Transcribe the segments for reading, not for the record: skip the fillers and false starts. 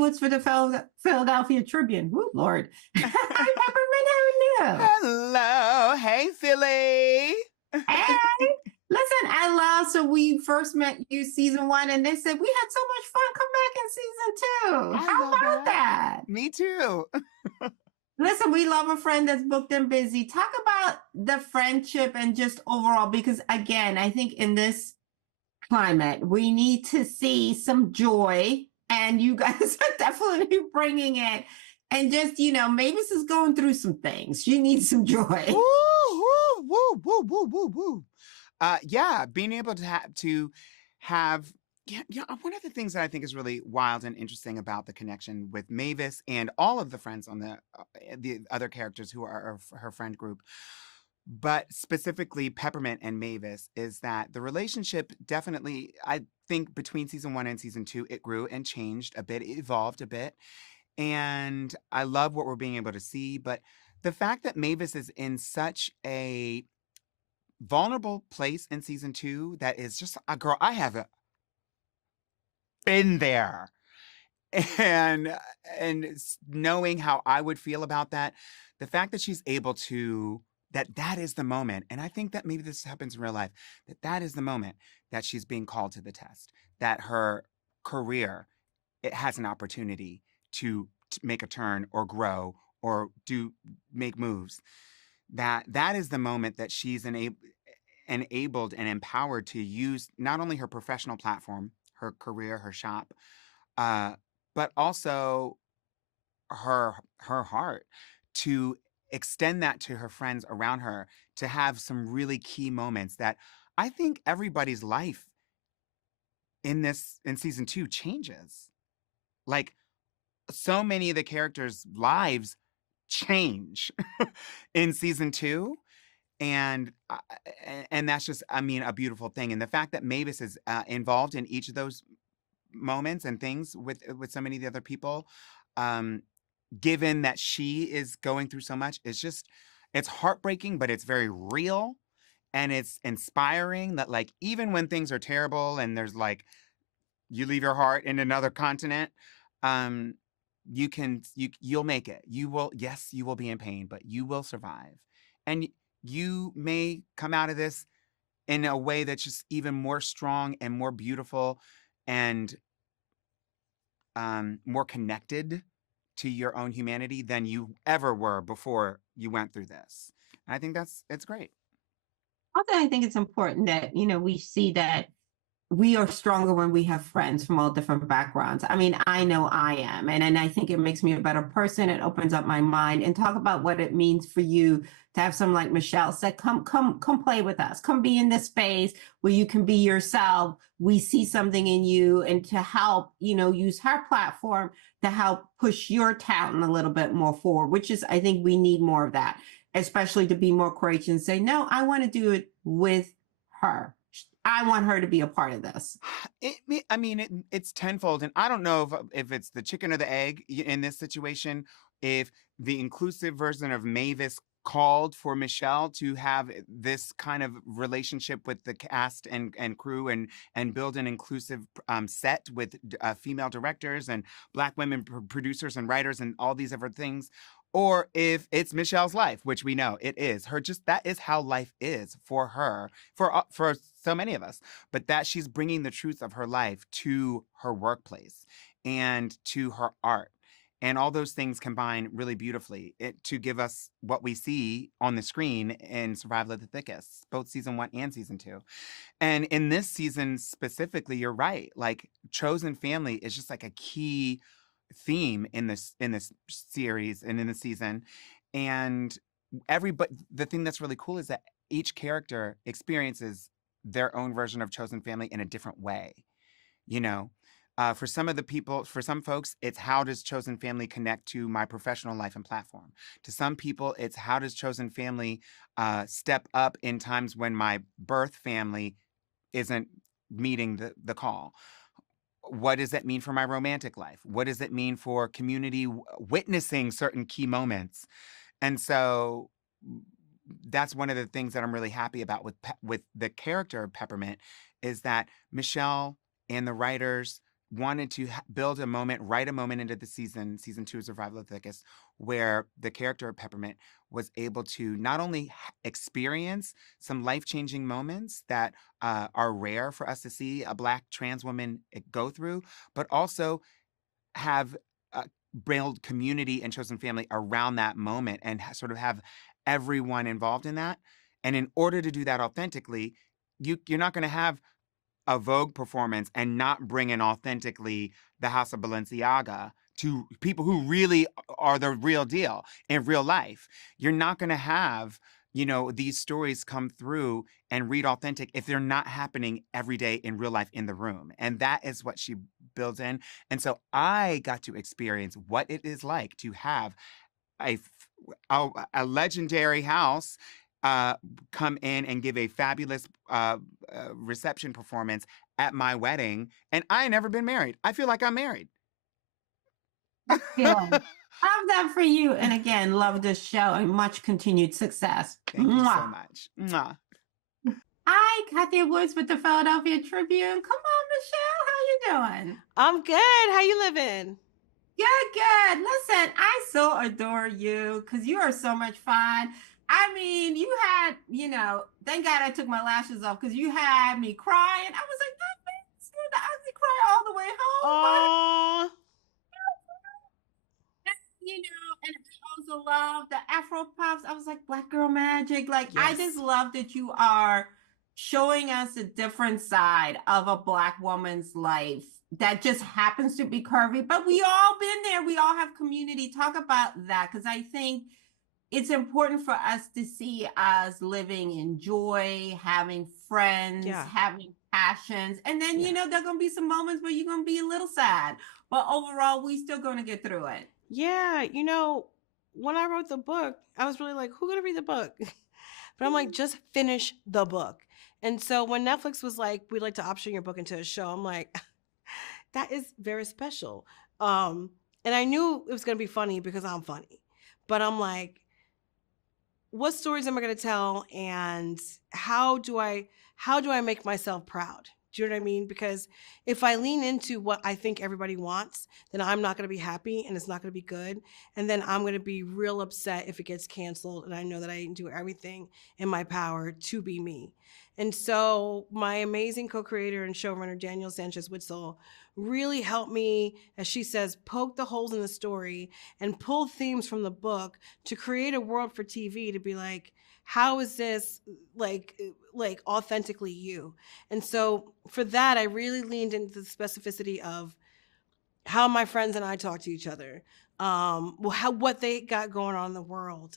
Woods for the Philadelphia Tribune. Woo, Lord. Hi, Peppermint. How are you? Hello. Hey, Philly. Hey. Listen, I love, so we first met you season one, and they said we had so much fun. Come back in season two. I How love about that. that? Me too. Listen, we love a friend that's booked and busy. Talk about the friendship and just overall, because again, I think in this climate, we need to see some joy, and you guys are definitely bringing it. And just, Mavis is going through some things. She needs some Woo, joy. woo, woo, woo, woo, woo, woo. Yeah, being able to have one of the things that I think is really wild and interesting about the connection with Mavis and all of the friends on the other characters who are her friend group, but specifically Peppermint and Mavis, is that the relationship definitely, I think, between season one and season two, it grew and changed a bit, it evolved a bit, and I love what we're being able to see. But the fact that Mavis is in such a vulnerable place in season two, that is just a girl, I have been there. And knowing how I would feel about that, the fact that she's able to, that is the moment, and I think that maybe this happens in real life, that is the moment that she's being called to the test, that her career, it has an opportunity to make a turn or grow or do make moves, that is the moment that she's enabled and empowered to use not only her professional platform, her career, her shop, uh, but also her heart, to extend that to her friends around her, to have some really key moments that I think everybody's life in season two changes. Like, so many of the characters' lives change in season two, and that's just, I mean, a beautiful thing. And the fact that Mavis is involved in each of those moments and things with so many of the other people, um, given that she is going through so much, it's heartbreaking, but it's very real, and it's inspiring that, like, even when things are terrible and there's like, you leave your heart in another continent, um, you'll make it. You will, yes, you will be in pain, but you will survive. And you may come out of this in a way that's just even more strong and more beautiful, and more connected to your own humanity than you ever were before you went through this. And I think it's great. Also, I think it's important that, we see that we are stronger when we have friends from all different backgrounds. I mean, I know I am, and I think it makes me a better person. It opens up my mind. And talk about what it means for you to have someone like Michelle said, come play with us, come be in this space where you can be yourself. We see something in you, and to help, use her platform to help push your talent a little bit more forward, which is, I think we need more of that, especially to be more courageous and say, no, I want to do it with her. I want her to be a part of this. I mean, it's tenfold, and I don't know if it's the chicken or the egg in this situation. If the inclusive version of Mavis called for Michelle to have this kind of relationship with the cast and crew, and build an inclusive set with female directors and Black women producers and writers and all these other things, or if it's Michelle's life, which we know it is her. Just that is how life is for her, for so many of us. But that she's bringing the truth of her life to her workplace and to her art, and all those things combine really beautifully to give us what we see on the screen in Survival of the Thickest, both season one and season two. And in this season specifically, you're right. Like, chosen family is just like a key theme in this series and in the season. And everybody, the thing that's really cool is that each character experiences their own version of chosen family in a different way. You know, for some of the people, for some folks, it's how does chosen family connect to my professional life and platform. To some people, it's how does chosen family step up in times when my birth family isn't meeting the call. What does that mean for my romantic life? What does it mean for community witnessing certain key moments? And so that's one of the things that I'm really happy about with the character of Peppermint, is that Michelle and the writers wanted to build a moment, write a moment into the season 2 of Survival of the Thickest, where the character of Peppermint was able to not only experience some life-changing moments that are rare for us to see a Black trans woman go through, but also have build community and chosen family around that moment and sort of have everyone involved in that. And in order to do that authentically, you're not going to have a Vogue performance and not bring in authentically the House of Balenciaga to people who really are the real deal in real life. You're not going to have, these stories come through and read authentic if they're not happening every day in real life in the room. And that is what she builds in. And so I got to experience what it is like to have a, a legendary house come in and give a fabulous reception performance at my wedding. And I ain't never been married. I feel like I'm married. Yeah. Love that for you. And again, love this show and much continued success. Thank you so Mwah. much. Mwah. Hi, Kathy Woods with the Philadelphia Tribune. Come on, Michelle. How you doing? I'm good. How you living? Good. Listen, I so adore you because you are so much fun. I mean, you had, thank God I took my lashes off because you had me crying. I was like, that makes me the ugly cry all the way home. Oh, And I also love the Afro puffs. I was like, Black Girl Magic. Like, I just love that you are showing us a different side of a Black woman's life that just happens to be curvy. But we all been there. We all have community. Talk about that because I think it's important for us to see us living in joy, having friends, having passions. And then, there are going to be some moments where you're going to be a little sad. But overall, we still going to get through it. Yeah. When I wrote the book, I was really like, who's going to read the book? But I'm like, just finish the book. And so when Netflix was like, we'd like to option your book into a show, I'm like, that is very special. And I knew it was going to be funny because I'm funny. But I'm like, what stories am I going to tell? And how do I make myself proud? Do you know what I mean? Because if I lean into what I think everybody wants, then I'm not going to be happy and it's not going to be good. And then I'm going to be real upset if it gets canceled. And I know that I didn't do everything in my power to be me. And so my amazing co-creator and showrunner, Danielle Sanchez-Witzel, really helped me, as she says, poke the holes in the story and pull themes from the book to create a world for TV to be like, how is this like authentically you? And so for that, I really leaned into the specificity of how my friends and I talk to each other, what they got going on in the world.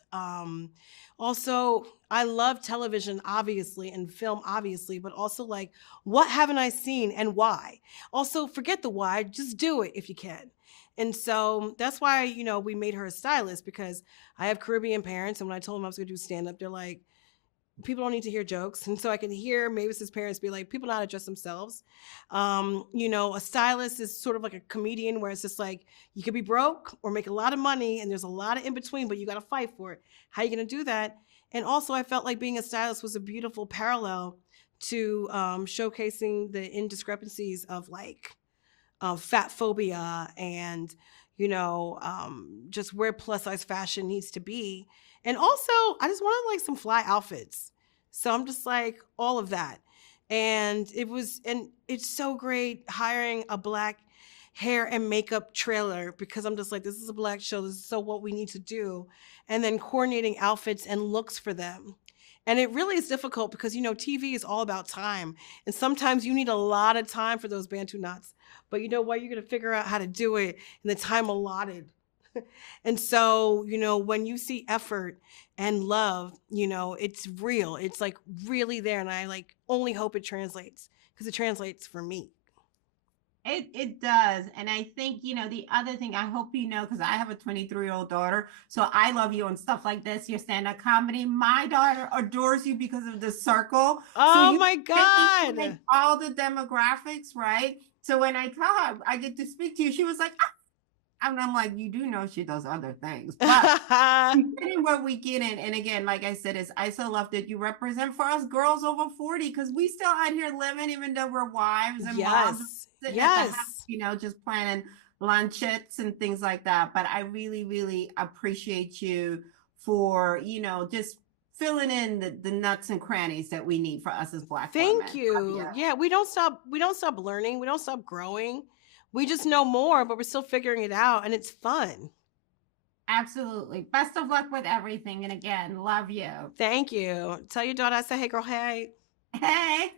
Also, I love television, obviously, and film, obviously, but also like, what haven't I seen and why? Also, forget the why, just do it if you can. And so that's why, we made her a stylist because I have Caribbean parents. And when I told them I was going to do stand-up, they're like, people don't need to hear jokes. And so I can hear Mavis's parents be like, people know how to dress themselves. A stylist is sort of like a comedian where it's just like, you could be broke or make a lot of money and there's a lot of in between, but you got to fight for it. How are you going to do that? And also I felt like being a stylist was a beautiful parallel to showcasing the indiscrepancies of like fat phobia and, just where plus size fashion needs to be. And also, I just wanted like some fly outfits. So I'm just like all of that. And it's so great hiring a Black hair and makeup trailer because I'm just like, this is a Black show. This is so what we need to do. And then coordinating outfits and looks for them. And it really is difficult because, TV is all about time. And sometimes you need a lot of time for those Bantu knots. But you know what? You're going to figure out how to do it in the time allotted. And so, when you see effort and love, it's real. It's like really there. And I like only hope it translates because it translates for me. It does. And I think, the other thing I hope because I have a 23-year-old daughter. So I love you and stuff like this, your stand-up comedy. My daughter adores you because of the circle. Oh so my God. Like all the demographics, right? So when I tell her I get to speak to you, she was like, and I'm like, you do know she does other things. But we get in what we get in. And again, like I said, I so love that you represent for us girls over 40 because we still out here living, even though we're wives and moms. sitting at the house, Yes. just planning lunchettes and things like that. But I really, really appreciate you for, just filling in the nuts and crannies that we need for us as Black Thank women. Love you. you. Yeah, we don't stop learning. We don't stop growing. We just know more, but we're still figuring it out and it's fun. Absolutely. Best of luck with everything. And again, love you. Thank you. Tell your daughter I said, hey girl, hey. Hey.